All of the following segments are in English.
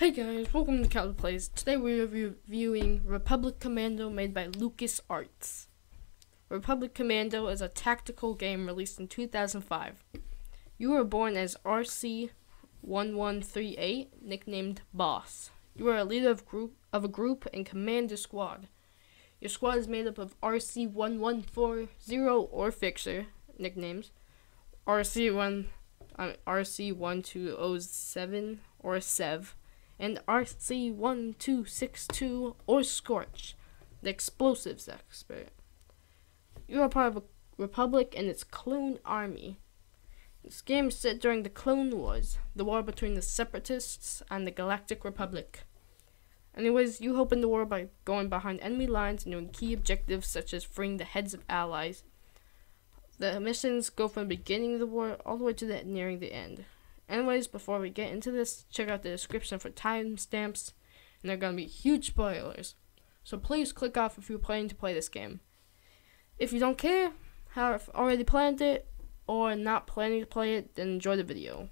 Hey guys, welcome to Cal Plays. Today we're reviewing Republic Commando made by LucasArts. Republic Commando is a tactical game released in 2005. You were born as RC-1138, nicknamed Boss. You are a leader of a group and command a squad. Your squad is made up of RC-1140 or Fixer, nicknames, RC-1207 or Sev, and RC-1262 or Scorch, the explosives expert. You are part of a republic and its clone army. This game is set during the Clone Wars, the war between the Separatists and the Galactic Republic. Anyways, you help in the war by going behind enemy lines and doing key objectives such as freeing the heads of allies. The missions go from the beginning of the war all the way to nearing the end. Anyways, before we get into this, check out the description for timestamps, and there are going to be huge spoilers. So please click off if you're planning to play this game. If you don't care, have already planned it, or not planning to play it, then enjoy the video.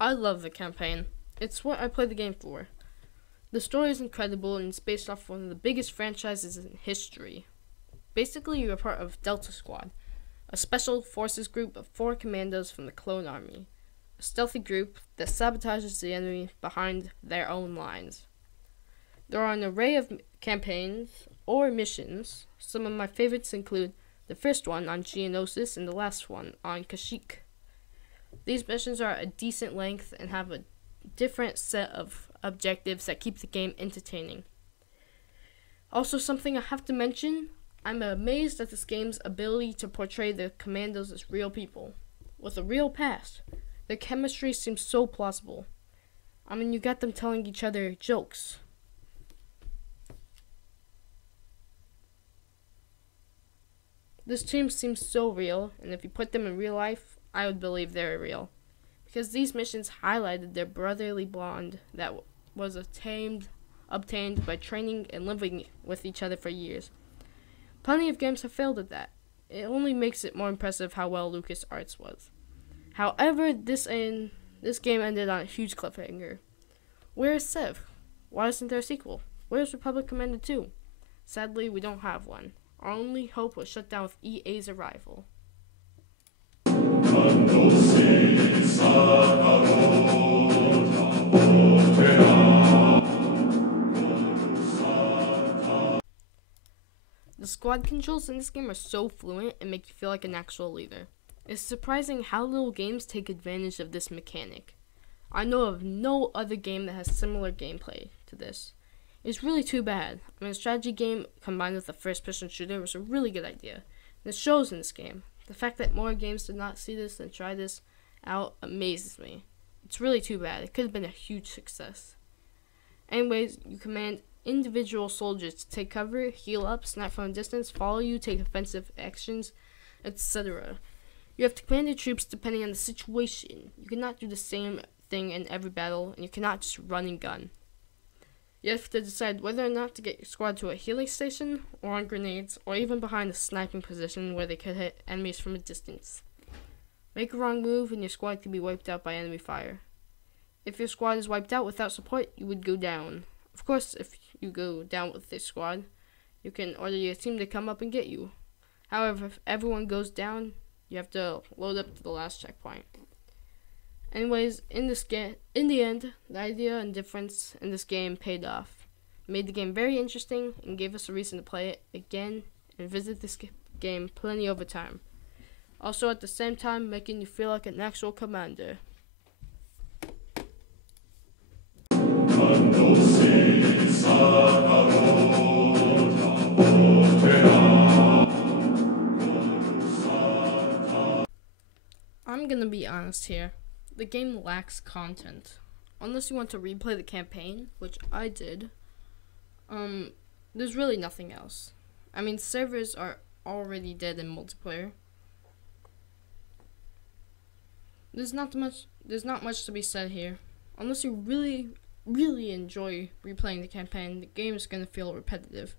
I love the campaign. It's what I play the game for. The story is incredible and it's based off one of the biggest franchises in history. Basically, you're a part of Delta Squad, a special forces group of 4 commandos from the Clone Army, a stealthy group that sabotages the enemy behind their own lines. There are an array of campaigns or missions. Some of my favorites include the first one on Geonosis and the last one on Kashyyyk. These missions are a decent length and have a different set of objectives that keep the game entertaining. Also, something I have to mention, I'm amazed at this game's ability to portray the commandos as real people, with a real past. Their chemistry seems so plausible. I mean, you got them telling each other jokes. This team seems so real, and if you put them in real life, I would believe they're real. Because these missions highlighted their brotherly bond that was obtained by training and living with each other for years. Plenty of games have failed at that. It only makes it more impressive how well LucasArts was. However, this game ended on a huge cliffhanger. Where is Sev? Why isn't there a sequel? Where's Republic Commando 2? Sadly, we don't have one. Our only hope was shut down with EA's arrival. The squad controls in this game are so fluent and make you feel like an actual leader. It's surprising how little games take advantage of this mechanic. I know of no other game that has similar gameplay to this. It's really too bad. I mean, a strategy game combined with a first-person shooter was a really good idea. And it shows in this game. The fact that more games did not see this and try this out amazes me. It's really too bad. It could have been a huge success. Anyways, you command individual soldiers to take cover, heal up, snipe from a distance, follow you, take offensive actions, etc. You have to command your troops depending on the situation. You cannot do the same thing in every battle, and you cannot just run and gun. You have to decide whether or not to get your squad to a healing station, or on grenades, or even behind a sniping position where they could hit enemies from a distance. Make a wrong move and your squad could be wiped out by enemy fire. If your squad is wiped out without support, you would go down. Of course, if you go down with this squad, you can order your team to come up and get you. However, if everyone goes down, you have to load up to the last checkpoint. Anyways, in the end, the idea and difference in this game paid off. It made the game very interesting and gave us a reason to play it again and visit this game plenty over time. Also, at the same time, making you feel like an actual commander. I'm gonna be honest here. The game lacks content. Unless you want to replay the campaign, which I did, there's really nothing else. I mean, servers are already dead in multiplayer. There's not much to be said here. Unless you really really enjoy replaying the campaign, the game is going to feel repetitive.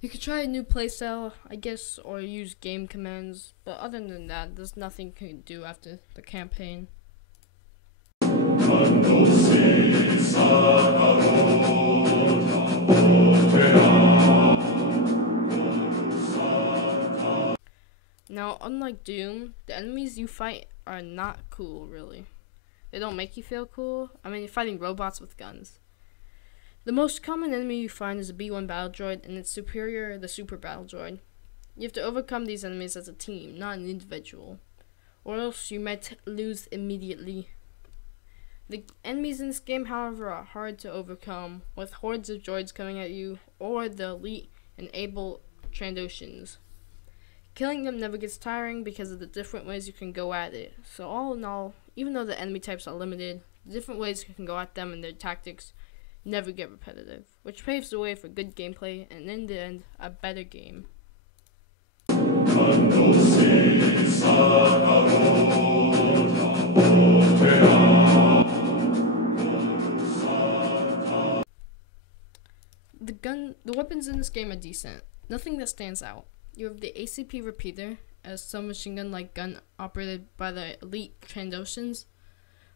You could try a new playstyle, I guess, or use game commands, but other than that, there's nothing you can do after the campaign. Now, unlike Doom, the enemies you fight are not cool, really. They don't make you feel cool. I mean, you're fighting robots with guns. The most common enemy you find is a B1 battle droid, and its superior, the super battle droid. You have to overcome these enemies as a team, not an individual, or else you might lose immediately. The enemies in this game, however, are hard to overcome, with hordes of droids coming at you, or the elite and able Trandoshans. Killing them never gets tiring because of the different ways you can go at it. So all in all, even though the enemy types are limited, the different ways you can go at them and their tactics never get repetitive, which paves the way for good gameplay and in the end, a better game. The weapons in this game are decent. Nothing that stands out. You have the ACP repeater, a submachine gun-like gun operated by the elite Trandoshans,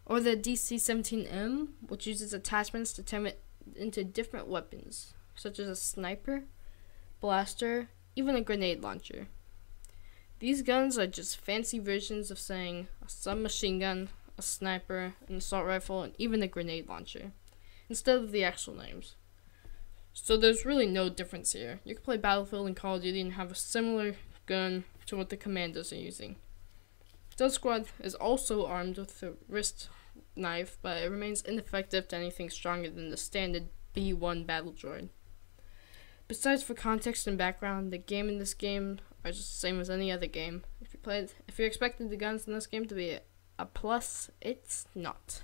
or the DC-17M, which uses attachments to turn it into different weapons, such as a sniper, blaster, even a grenade launcher. These guns are just fancy versions of saying a submachine gun, a sniper, an assault rifle, and even a grenade launcher, instead of the actual names. So there's really no difference here. You can play Battlefield and Call of Duty and have a similar gun to what the Commandos are using. Stealth Squad is also armed with a wrist knife, but it remains ineffective to anything stronger than the standard B1 battle droid. Besides for context and background, the game in this game are just the same as any other game. If you expected the guns in this game to be a plus, it's not.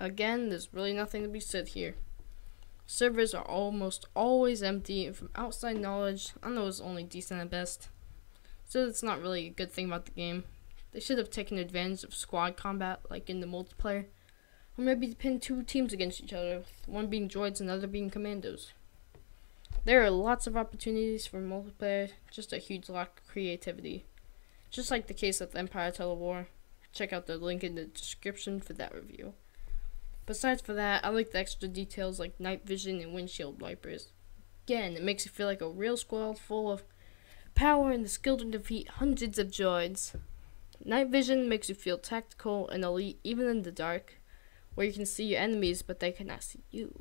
Again, there's really nothing to be said here. Servers are almost always empty, and from outside knowledge, I know it's only decent at best. So it's not really a good thing about the game. They should have taken advantage of squad combat, like in the multiplayer, or maybe pin two teams against each other, one being droids and the other being commandos. There are lots of opportunities for multiplayer, just a huge lack of creativity. Just like the case with Empire Total War. Check out the link in the description for that review. Besides for that, I like the extra details like night vision and windshield wipers. Again, it makes you feel like a real squad full of power and the skill to defeat hundreds of droids. Night vision makes you feel tactical and elite even in the dark, where you can see your enemies but they cannot see you.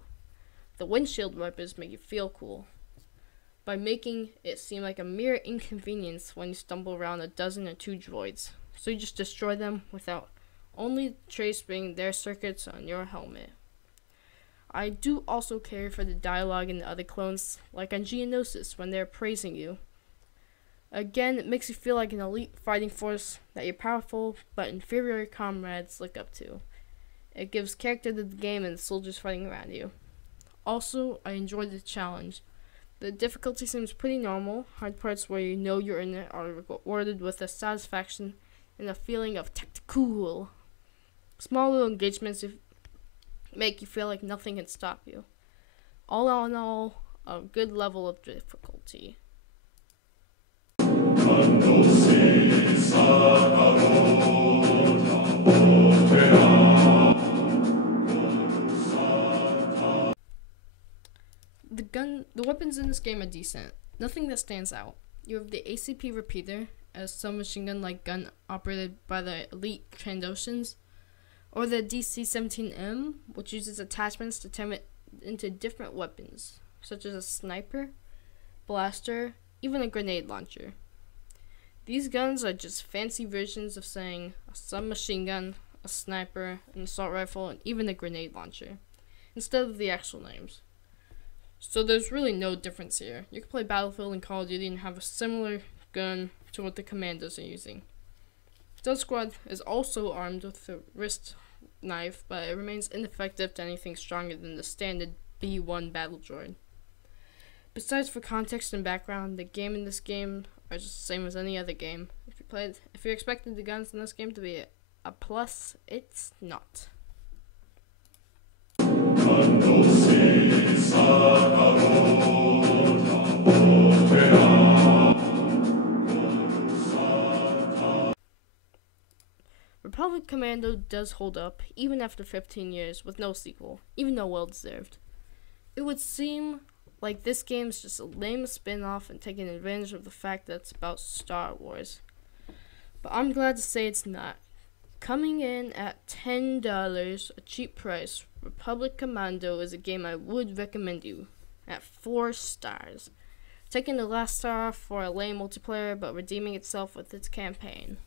The windshield wipers make you feel cool, by making it seem like a mere inconvenience when you stumble around a dozen or two droids, so you just destroy them without only trace being their circuits on your helmet. I do also care for the dialogue in the other clones, like on Geonosis when they're praising you. Again, it makes you feel like an elite fighting force that your powerful but inferior comrades look up to. It gives character to the game and the soldiers fighting around you. Also, I enjoyed the challenge. The difficulty seems pretty normal. Hard parts where you know you're in it are rewarded with a satisfaction and a feeling of tactical. Small little engagements make you feel like nothing can stop you. All in all, a good level of difficulty. The weapons in this game are decent. Nothing that stands out. You have the ACP repeater, a submachine gun-like gun operated by the elite Trandoshans, or the DC-17M, which uses attachments to turn it into different weapons, such as a sniper, blaster, even a grenade launcher. These guns are just fancy versions of saying a submachine gun, a sniper, an assault rifle, and even a grenade launcher, instead of the actual names. So there's really no difference here. You can play Battlefield and Call of Duty and have a similar gun to what the Commandos are using. Stealth Squad is also armed with a wrist knife, but it remains ineffective to anything stronger than the standard B1 battle droid. Besides for context and background, the game in this game are just the same as any other game. If you're expecting the guns in this game to be a plus, it's not. Republic Commando does hold up, even after 15 years, with no sequel, even though well deserved. It would seem like this game's just a lame spin-off and taking advantage of the fact that it's about Star Wars. But I'm glad to say it's not. Coming in at $10, a cheap price, Republic Commando is a game I would recommend you, at 4 stars. Taking the last star off for a lame multiplayer, but redeeming itself with its campaign.